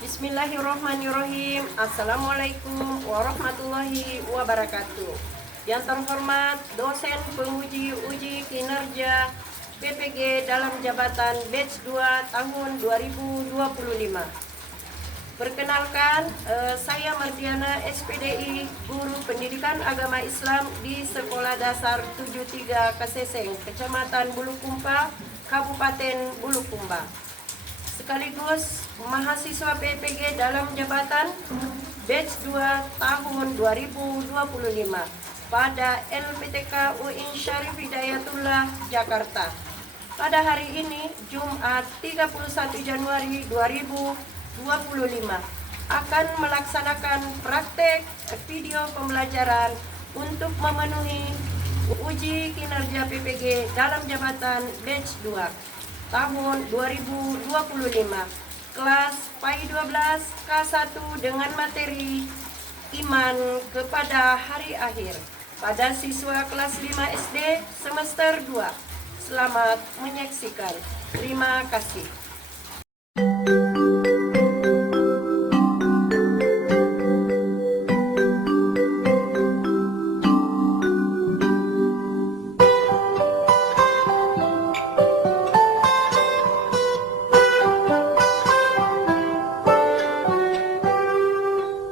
Bismillahirrahmanirrahim. Assalamualaikum warahmatullahi wabarakatuh. Yang terhormat dosen penguji uji kinerja PPG dalam jabatan batch 2 tahun 2025. Perkenalkan, saya Mardiana SPDI, guru pendidikan agama Islam di Sekolah Dasar 73 Kaseseng, Kecamatan Bulukumba, Kabupaten Bulukumba. Sekaligus mahasiswa PPG dalam jabatan batch 2 tahun 2025 pada LPTK UIN Syarif Hidayatullah Jakarta. Pada hari ini Jumat 31 Januari 2025 akan melaksanakan praktek video pembelajaran untuk memenuhi uji kinerja PPG dalam jabatan batch 2 tahun 2025 kelas PAI 12 K1 dengan materi iman kepada hari akhir pada siswa kelas 5 SD semester 2. Selamat menyaksikan. Terima kasih.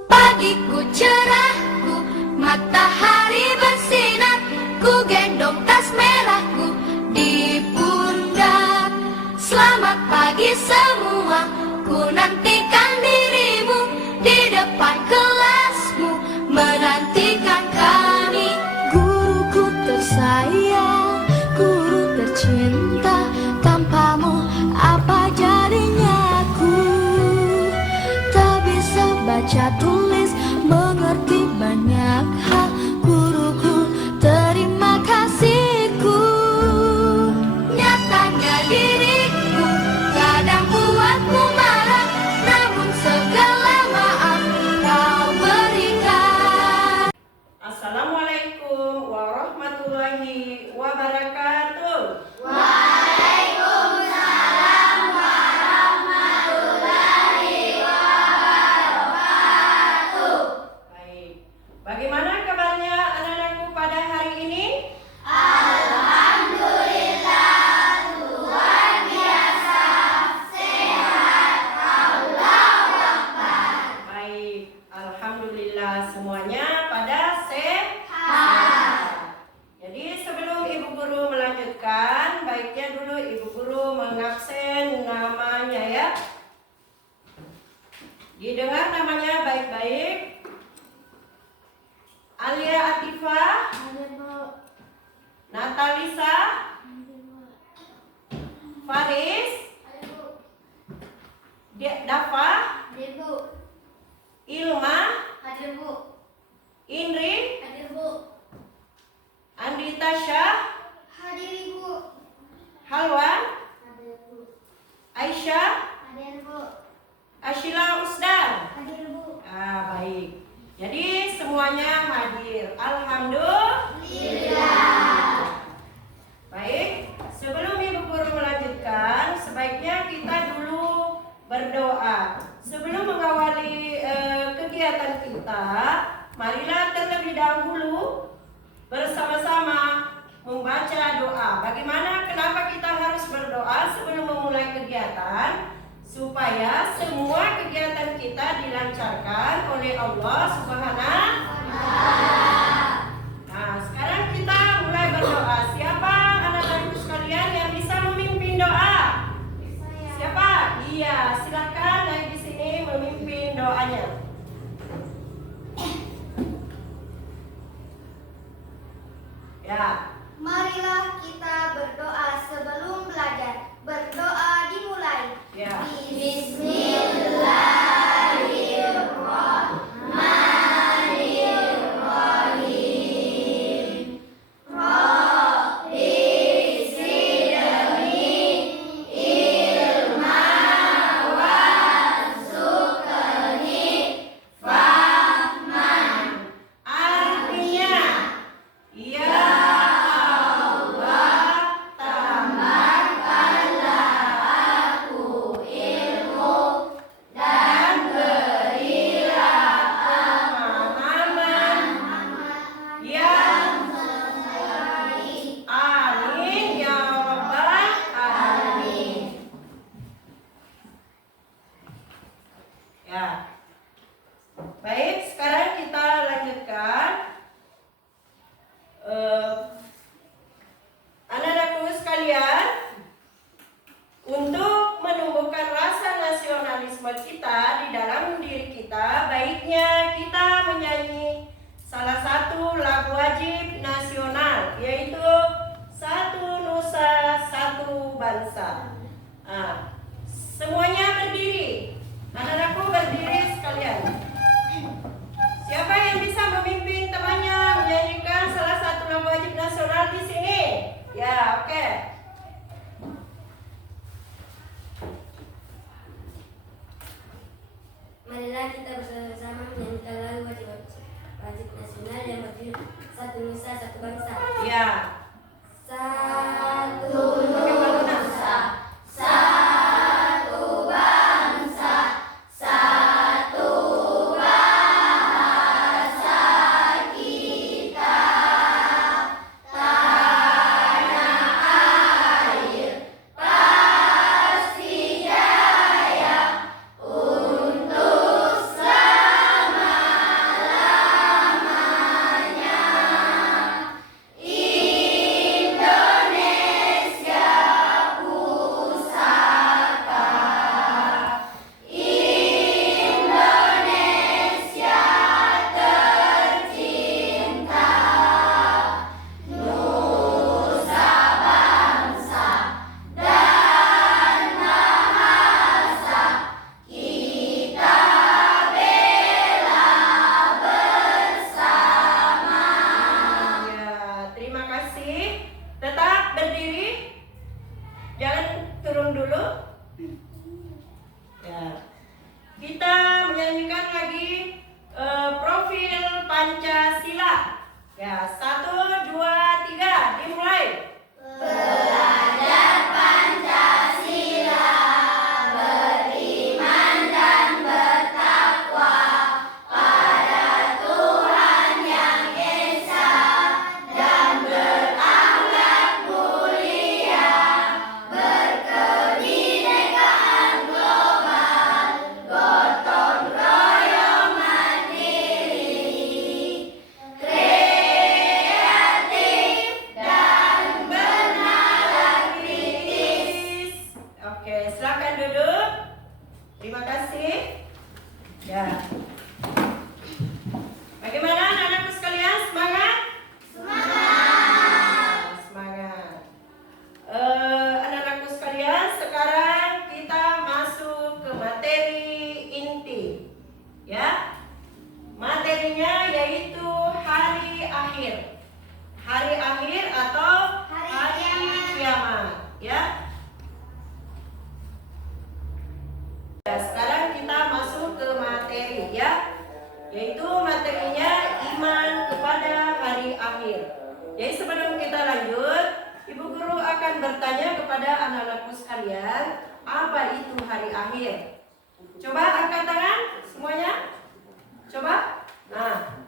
Pagiku cerahku, matahari bersinar, ku gendong tas merahku di pundak. Selamat pagi semua, ku nantikan dirimu di depan kelasmu, menantikan kami. Guruku tersayang, guru tercinta, tanpamu apa jadinya aku? Tak bisa baca tulis, mengerti banyak hal. Guruku, terima kasihku. Nyatanya diriku kadang buatmu marah, namun segala maaf kau berikan. Assalamualaikum warahmatullahi wabarakatuh. Baik. Bagaimana kabarnya anak-anakku pada hari ini? Baik, alhamdulillah semuanya pada sehat. Jadi sebelum Ibu Guru melanjutkan, baiknya dulu Ibu Guru mengabsen namanya ya. Didengar namanya baik-baik. Alia Atifah, Natalisa, Faris, Dafa, Ilma, Indri, Andita Syah, Halwan, Aisyah, Ashila Usdan. Baik. Jadi semuanya hadir. Alhamdulillah. Baik. Sebelum Ibu Guru melanjutkan, sebaiknya kita dulu berdoa. Sebelum mengawali kegiatan kita, marilah terlebih dahulu bersama-sama membaca doa. Bagaimana, kenapa kita harus berdoa sebelum memulai kegiatan? Supaya semua kegiatan kita dilancarkan oleh Allah Subhanahu. Nah, sekarang kita mulai berdoa. Siapa anak-anakku sekalian yang bisa memimpin doa? Siapa? Iya, silakan naik di sini memimpin doanya. Ya. Marilah kita berdoa sebelum belajar. Berdoa dimulai. Ya. Bismillahirrahmanirrahim. Rabbi zidni ilma warzuqni Ya. Baik, sekarang kita lanjutkan. Anak-anakku sekalian, untuk menumbuhkan rasa nasionalisme kita di dalam diri kita, baiknya kita menyanyi salah satu lagu wajib nasional, yaitu Satu Nusa Satu Bangsa. Nah, semuanya berdiri. Anak-anakku berdiri sekalian. Siapa yang bisa memimpin temannya menyanyikan salah satu lagu wajib nasional di sini? Ya, oke. Marilah kita bersama-sama menyanyikan lagu wajib nasional yang berjudul Satu Nusa Satu Bangsa. Ya. Satu Nusa, satu bangsa, satu bahasa kita, tanah air pasti jaya untuk selama-lamanya. Indonesia pusaka, Indonesia tercinta, nusa bangsa dan bahasa kita bela bersama. Ya, terima kasih. Tetap berdiri. Jangan turun dulu. Ya. Kita menyanyikan lagi profil Pancasila. Ya, 1, 2, 3, dimulai. Belajar Pancasila, beriman dan bertakwa pada Tuhan Yang Esa, dan berakhlak mulia, berkebinekaan global, gotong royong mandiri, kreatif dan bernalar kritis. Oke, silakan duduk. Terima kasih. Ya. Bagaimana anak-anakku sekalian? Semangat? Semangat. Anak-anakku sekalian, sekarang kita masuk ke materi inti. Ya. Materinya yaitu hari akhir. Hari akhir atau Hari hari kiamat. kiamat. Ya. Ya, sekarang kita masuk ke materi ya, yaitu materinya iman kepada hari akhir. Jadi sebelum kita lanjut, Ibu Guru akan bertanya kepada anak-anakku sekalian, apa itu hari akhir? Coba angkat tangan semuanya. Coba. Nah,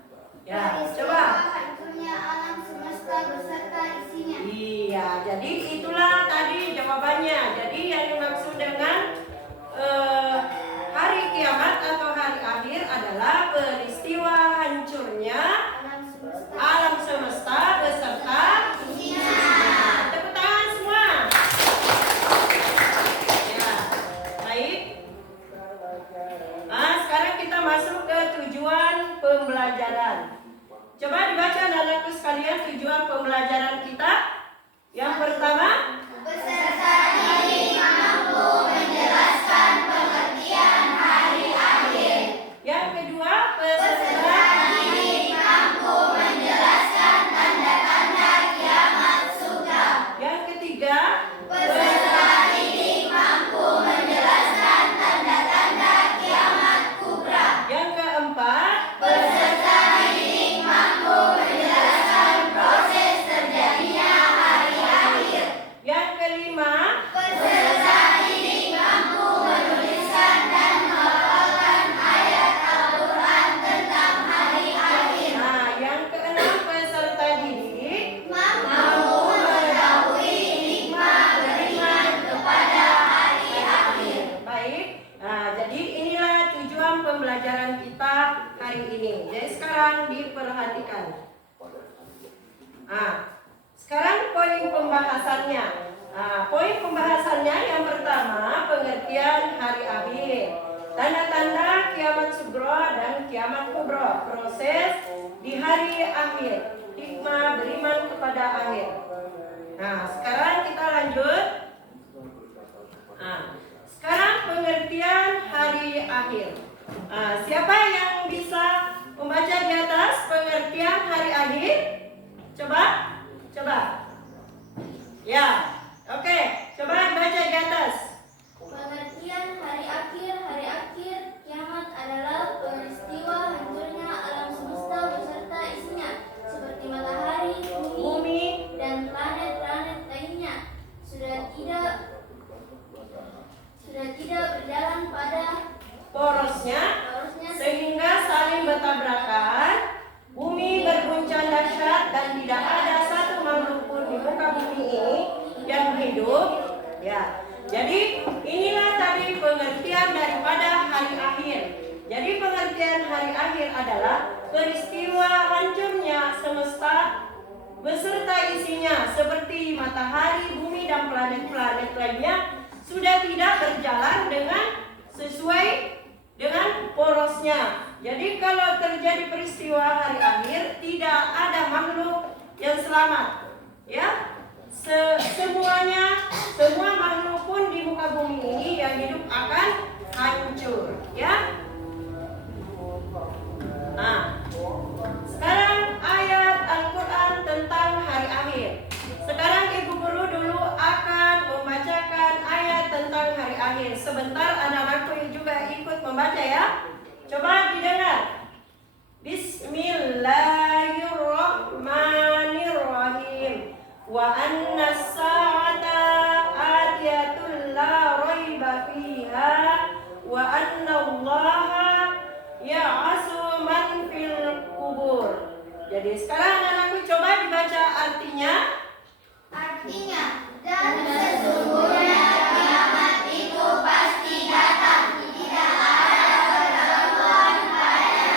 ya, coba. Hancurnya alam semesta beserta isinya. Iya, jadi itulah tadi jawabannya. Jadi yang dimaksud dengan hari kiamat atau hari akhir adalah peristiwa hancurnya alam semesta beserta isinya. Tepuk tangan semua. Ya, baik. Nah, sekarang kita masuk ke tujuan pembelajaran. Coba dibaca anak-anakku sekalian tujuan pembelajaran kita. Yang pertama, Beserta diri mampu menjelaskan pengertian hari akhir. yang kedua, Beserta diri mampu menjelaskan tanda-tanda kiamat sutra. yang ketiga, Beserta diri mampu menjelaskan tanda-tanda kiamat kubra. yang keempat, Beserta diri mampu menjelaskan proses terjadinya hari akhir. pembelajaran kita hari ini. Jadi sekarang diperhatikan. Sekarang poin pembahasannya. Poin pembahasannya yang pertama, pengertian hari akhir, tanda-tanda kiamat sugro dan kiamat kubro, proses di hari akhir, hikmah beriman kepada akhir. Sekarang kita lanjut. Sekarang pengertian hari akhir. Siapa yang bisa membaca di atas pengertian hari akhir? Coba. Ya, oke. Coba baca di atas. Pengertian hari akhir kiamat adalah peristiwa hancurnya alam semesta beserta isinya, seperti matahari, bumi, dan planet-planet lainnya. Sudah tidak berjalan pada Porosnya sehingga saling bertabrakan, bumi berguncang dahsyat dan tidak ada satu makhluk pun di muka bumi ini yang hidup. Ya, jadi inilah tadi pengertian daripada hari akhir. Jadi pengertian hari akhir adalah peristiwa hancurnya semesta beserta isinya, seperti matahari, bumi, dan planet-planet lainnya sudah tidak berjalan dengan sesuai dengan porosnya. Jadi kalau terjadi peristiwa hari akhir, tidak ada makhluk yang selamat. Ya, semua makhluk pun di muka bumi ini yang hidup akan hancur. Ya. Sekarang ayat Al-Quran tentang hari akhir. Sekarang Ibu Guru dulu akan membacakan ayat tentang hari akhir. Sebentar anak-anakku juga ikut membaca ya. Coba didengar. Bismillahirrahmanirrahim. Wa anna as-sa'ata atiyatul la raiba fiha wa anna Allaha ya'asu man fil kubur. Jadi sekarang anak-anakku coba dibaca artinya. dan sesungguhnya kiamat itu pasti datang, tidak ada keraguan padanya,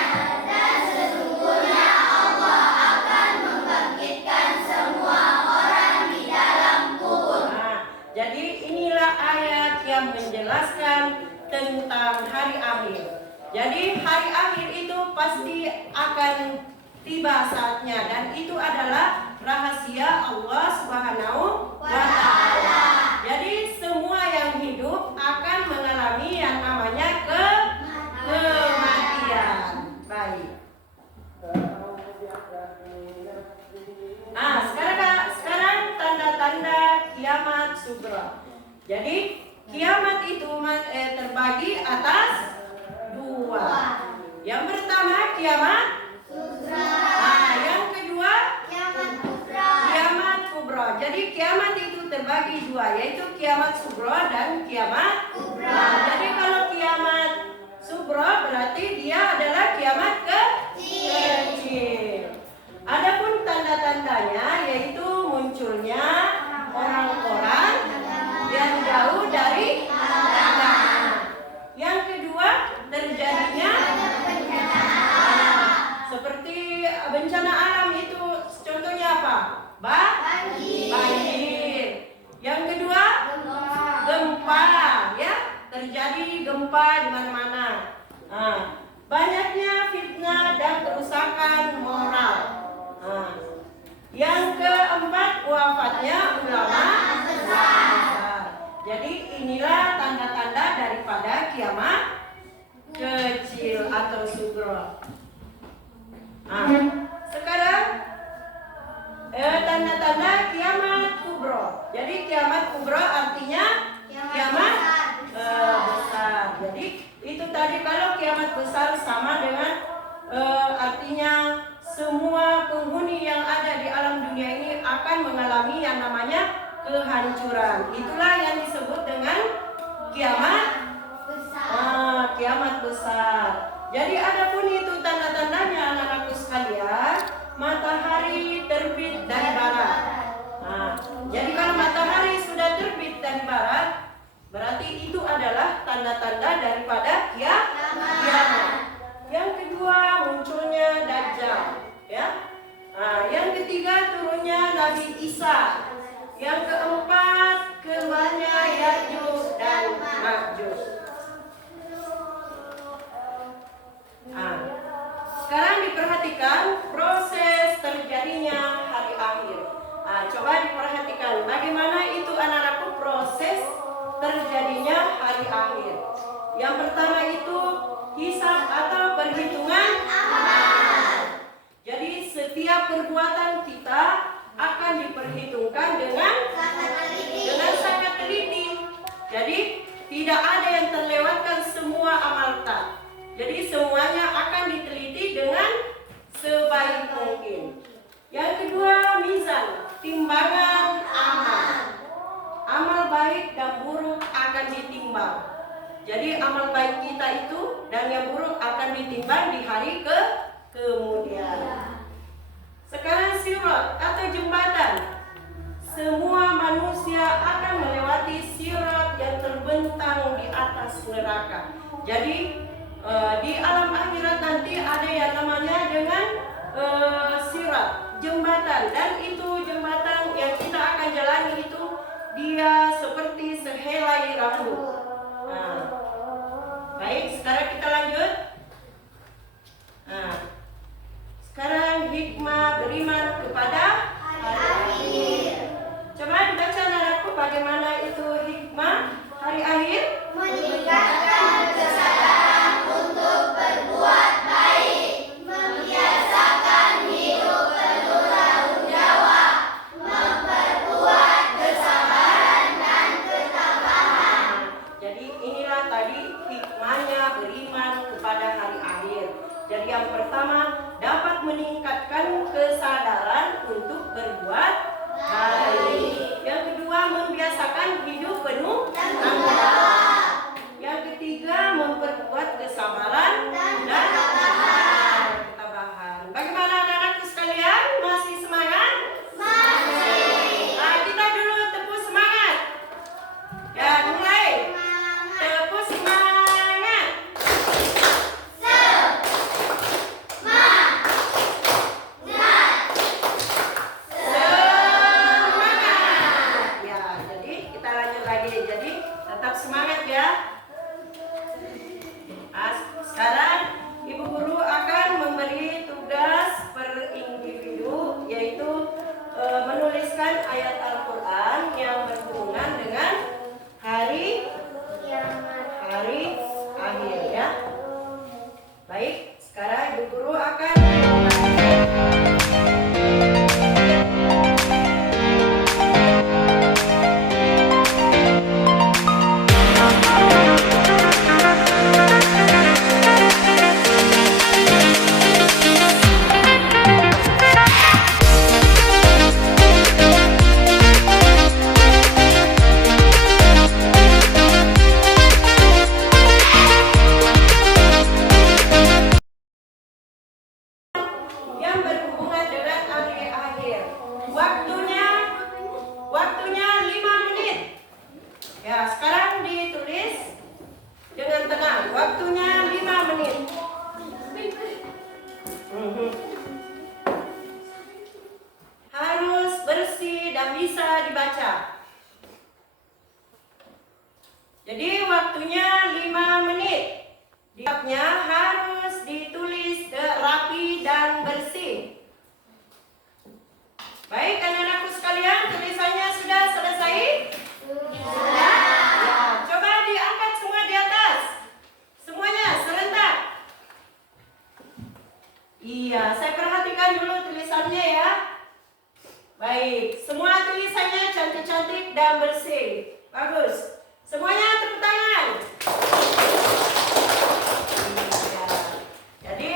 dan sesungguhnya Allah akan membangkitkan semua orang di dalam kubur. Jadi inilah ayat yang menjelaskan tentang hari akhir. Jadi hari akhir itu pasti akan tiba saatnya, dan itu adalah rahasia Allah Subhanahu wa Ta'ala. Jadi semua yang hidup akan mengalami yang namanya kematian. Baik. Sekarang tanda-tanda kiamat sugro. Jadi kiamat itu terbagi atas dua. Yang pertama kiamat yang kedua kiamat kubro. Jadi kiamat itu terbagi dua, yaitu kiamat sugro dan kiamat kubro. Jadi kalau kiamat sugro berarti dia adalah kiamat kecil. Adapun tanda-tandanya yaitu munculnya orang-orang yang jauh dari agama. Yang kedua terjadinya seperti bencana alam, itu contohnya apa? Banjir. Yang kedua gempa, ya, terjadi gempa di mana-mana. Banyaknya fitnah dan kerusakan moral. Yang keempat wafatnya ulama besar. Jadi inilah tanda-tanda daripada kiamat kecil atau sugro. Sekarang tanda-tanda kiamat kubro. Jadi kiamat kubro artinya kiamat besar. Jadi itu tadi kalau kiamat besar sama dengan artinya semua penghuni yang ada di alam dunia ini akan mengalami yang namanya kehancuran. Itulah yang disebut dengan kiamat kiamat besar. Jadi adapun itu tanda-tandanya anak-anakku sekalian, matahari terbit dari barat. Jadi kalau matahari sudah terbit dari barat, berarti itu adalah tanda-tanda daripada kiamat. bagaimana itu anak-anakku proses terjadinya hari akhir. Yang pertama itu hisab atau perhitungan amal. Jadi setiap perbuatan kita akan diperhitungkan dengan sangat teliti. Jadi tidak ada yang terlewatkan semua amal kita. Jadi semuanya akan diteliti dengan sebaik mungkin. Yang kedua, mizan, timbangan amal. Amal baik dan buruk akan ditimbang. Jadi amal baik kita itu dan yang buruk akan ditimbang di hari kemudian. Sekarang sirat atau jembatan. Semua manusia akan melewati sirat yang terbentang di atas neraka. Jadi di alam akhirat nanti ada yang namanya dengan sirat, jembatan, dan itu jembatan yang kita akan jalani itu dia seperti sehelai rambut. Nah, baik, sekarang kita lanjut. Nah, sekarang hikmah beriman kepada hari akhir. Coba dibaca anakku bagaimana itu hikmah hari akhir. Meningkatkan kesadaran untuk berbuat baik, membiasakan hidup penuh tanggung jawab, memperkuat kesabaran dan ketabahan. Jadi inilah tadi hikmahnya beriman kepada hari akhir. Jadi yang pertama dapat meningkatkan kesadaran untuk berbuat baik. Yang kedua membiasakan hidup penuh tanggung jawab. Yang ketiga memperkuat kesabaran dan ketabahan. Bagaimana anak-anakku sekalian? Masih semangat? Masih. Nah, kita dulu tepuk semangat. Ya, mulai. Tepuk semangat. Semangat. Ya, jadi kita lanjut lagi. Jadi tetap semangat ya. Nah, sekarang Ibu Guru akan memberi tugas per individu, yaitu menuliskan ayat Al-Quran yang berhubungan dengan hari akhir ya. Baik, sekarang Ibu Guru akan yang berhubungan dengan hari akhir. Waktunya 5 menit. Ya, sekarang ditulis dengan tenang. Waktunya 5 menit. Harus bersih dan bisa dibaca. Jadi waktunya 5 menit. Diapnya harus ditulis rapi dan bersih. Baik, anak-anakku sekalian, tulisannya sudah selesai? Sudah. Ya, coba diangkat semua di atas. Semuanya serentak. Iya, saya perhatikan dulu tulisannya ya. Baik, semua tulisannya cantik-cantik dan bersih. Bagus. Semuanya tepuk tangan. Iya. Jadi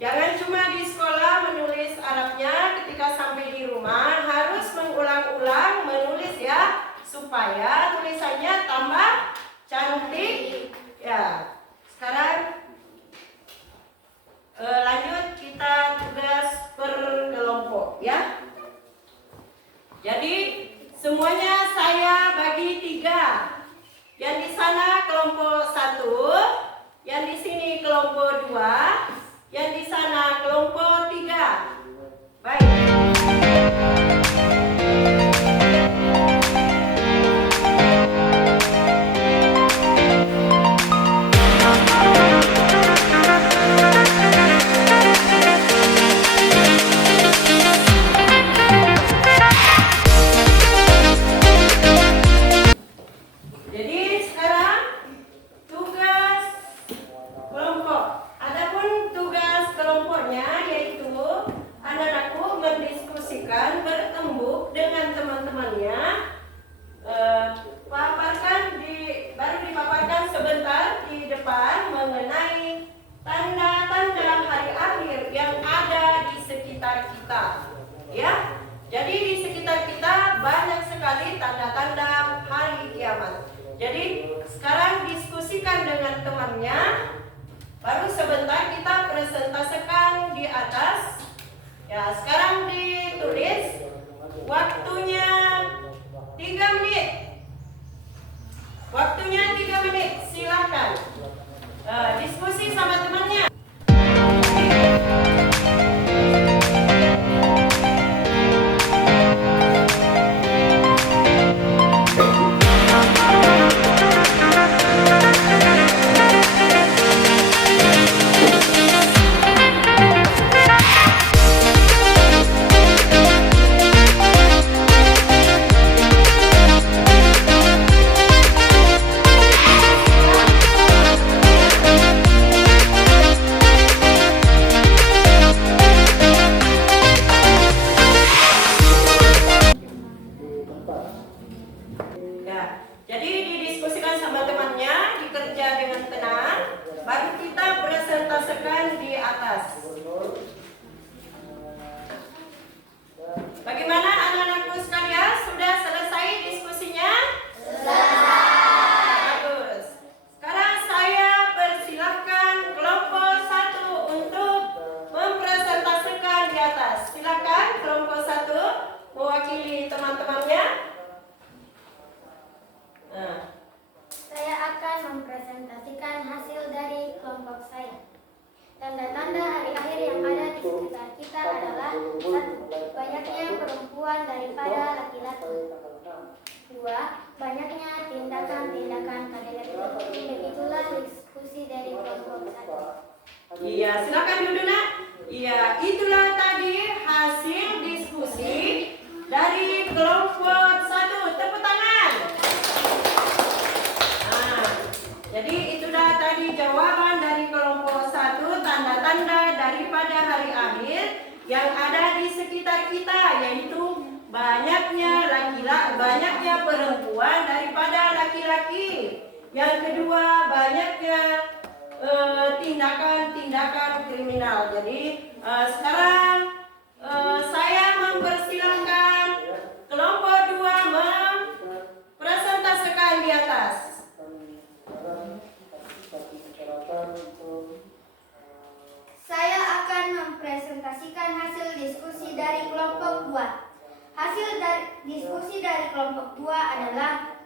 jangan cuma di sekolah menulis Arabnya, ketika sampai di rumah harus mengulang-ulang menulis ya, supaya tulisannya tambah cantik. Ya. Sekarang lanjut kita tugas per kelompok ya. Jadi semuanya saya bagi 3. Yang di sana kelompok 1, yang di sini kelompok 2, yang di sana kelompok 3. Baik. diskusikan, bertembuk dengan teman-temannya. Baru dipaparkan sebentar di depan mengenai tanda-tanda hari akhir yang ada di sekitar kita. Ya, jadi di sekitar kita banyak sekali tanda-tanda hari kiamat. Jadi sekarang diskusikan dengan temannya. Baru sebentar kita presentasikan di atas. Ya, sekarang ditulis waktunya 3 menit. Waktunya 3 menit, silakan. Diskusi sama temannya. Ya, jadi didiskusikan sama temannya, dikerja dengan tenang, baru kita presentasikan di atas. Bagaimana anak-anakku sekalian? Sudah selesai diskusinya? Bagus. Sekarang saya persilahkan kelompok 1 untuk mempresentasikan di atas. Silakan kelompok 1 mewakili teman-temannya. Saya akan mempresentasikan hasil dari kelompok saya. Tanda-tanda hari akhir yang ada di sekitar kita adalah: 1. Banyaknya perempuan daripada laki-laki. 2. Banyaknya tindakan-tindakan pada laki-laki. Begitulah diskusi dari kelompok 1. Iya, silakan duduk nak. Iya, itulah tadi hasil diskusi dari kelompok 1. Tepuk tangan. Jadi itulah tadi jawaban dari kelompok 1, tanda-tanda daripada hari akhir yang ada di sekitar kita, yaitu banyaknya perempuan daripada laki-laki. Yang kedua, banyaknya tindakan-tindakan kriminal. Jadi sekarang saya mempersilahkan kelompok 2 mempresentasikan di atas. Saya akan mempresentasikan hasil diskusi dari kelompok 2. Hasil diskusi dari kelompok 2 adalah: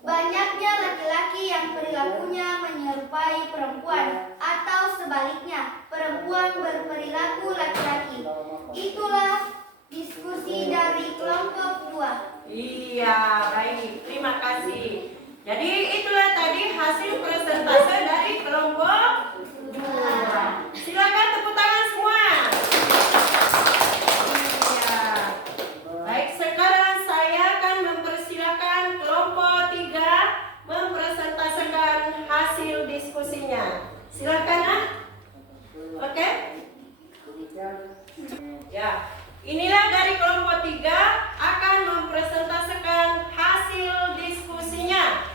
banyaknya laki-laki yang perilakunya menyerupai perempuan, atau sebaliknya, perempuan berperilaku laki-laki. Itulah diskusi dari kelompok 2. Iya, baik. Terima kasih. Jadi itulah tadi hasil presentase dari kelompok 2. Silakan tepuk tangan semua. Iya. Baik, sekarang saya akan mempersilakan kelompok 3 mempresentasikan hasil diskusinya. Silakan, Nak. Oke? Ya. Inilah dari kelompok 3 akan mempresentasikan hasil diskusinya.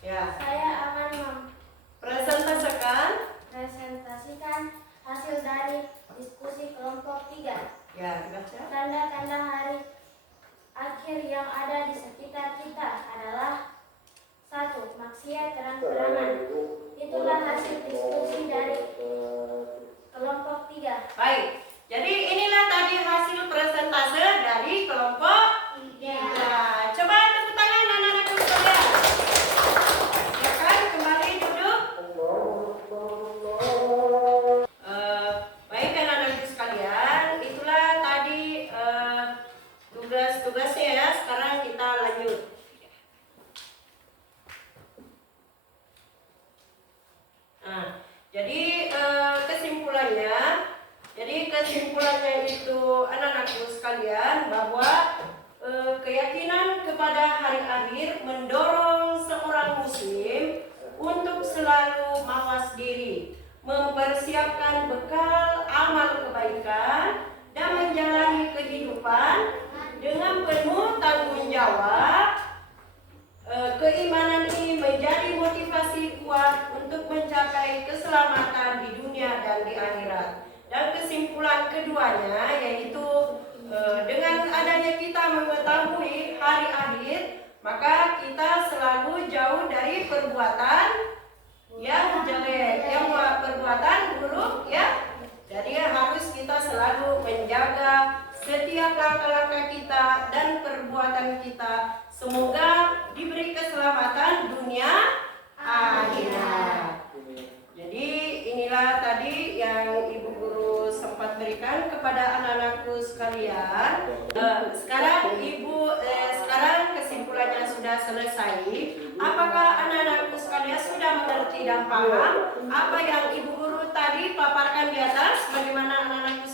Ya. Saya akan Presentasikan. mempresentasikan hasil dari diskusi kelompok 3. Ya, dibaca. Tanda-tanda hari akhir yang ada di sekitar kita adalah: 1. Maksiat terang-terangan. Itulah hasil diskusi dari kelompok 3. Baik. Jadi inilah tadi hasil presentase dari kelompok 3. Coba tepuk tangan anak-anakku sekalian. Silakan kembali duduk. Baik anak-anakku sekalian, itulah tadi tugas-tugasnya ya. Sekarang kita lanjut. Jadi kesimpulannya itu anak-anakku sekalian bahwa keyakinan kepada hari akhir mendorong seorang muslim untuk selalu mawas diri, mempersiapkan bekal amal kebaikan dan menjalani kehidupan dengan penuh tanggung jawab. Keimanan ini menjadi motivasi kuat untuk mencapai keselamatan di dunia dan di akhirat. Dan kesimpulan keduanya yaitu dengan adanya kita mengetahui hari akhir, maka kita selalu jauh dari perbuatan yang jelek, yang perbuatan buruk ya. Jadi harus kita selalu menjaga setiap langkah-langkah kita dan perbuatan kita. Semoga diberi keselamatan dunia akhirat. Jadi inilah tadi yang Ibu Guru sempat berikan kepada anak-anakku sekalian. Sekarang sekarang kesimpulannya sudah selesai. Apakah anak-anakku sekalian sudah mengerti dan paham apa yang Ibu Guru tadi paparkan di atas? Bagaimana anak-anakku